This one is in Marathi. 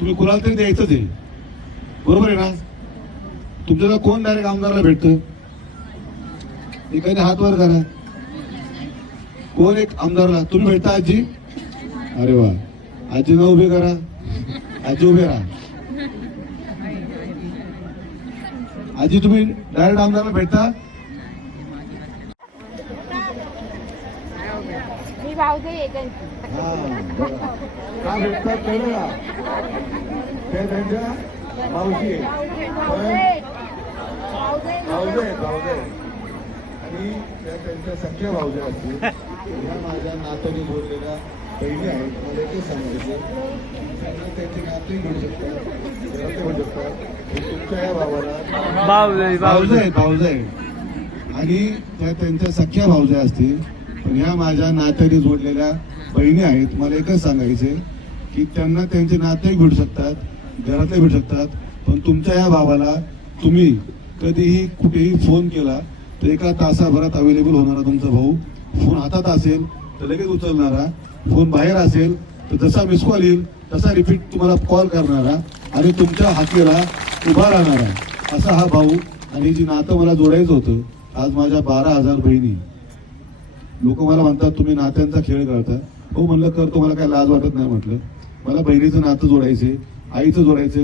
तुम्ही कुणाला तरी द्यायचंच आहे, बरोबर आहे ना? तुमच्याला कोण डायरेक्ट आमदारला भेटतं? एखाद्या हात वर करा, कोण एक आमदारला तुम्ही भेटता? आजी? अरे वा, आजीना उभे करा, आजी उभे राहा. आजी तुम्ही डायरेक्ट आमदारला भेटता? मी भावते का भेटतात कळलं का? ते त्यांच्या मावशी भावजे आणि त्या त्यांच्या सख्या भावजे असतील. ह्या माझ्या नात्याने जोडलेल्या बहिणी आहेत. मला ते सांगायचे त्यांना त्यांचे नाते घेऊ शकतात, होऊ शकतात. तुमच्या या भावाला भावजे आहेत आणि त्या त्यांच्या सख्या भावज्या असतील. पण ह्या माझ्या नात्याने जोडलेल्या बहिणी आहेत. मला एकच सांगायचे की त्यांना त्यांचे नाते भेटू शकतात, घरातले भेटू शकतात. पण तुमच्या या भावाला तुम्ही कधीही कुठेही फोन केला तर एका तासाभरात अवेलेबल होणारा तुमचा भाऊ. फोन हातात असेल तर लगेच उचलणारा, फोन बाहेर असेल तर जसा मिस कॉल येईल तसा रिपीट तुम्हाला कॉल करणारा आणि तुमच्या हाकेला उभा राहणारा असा हा भाऊ. आणि जी नातं मला जोडायचं होतं, आज माझ्या 12,000 बहिणी. लोक मला म्हणतात तुम्ही नात्यांचा खेळ करता. हो म्हणलं करतो, मला काय लाज वाटत नाही. म्हटलं मला बहिणीचं नातं जोडायचे, आईचं जोडायचे.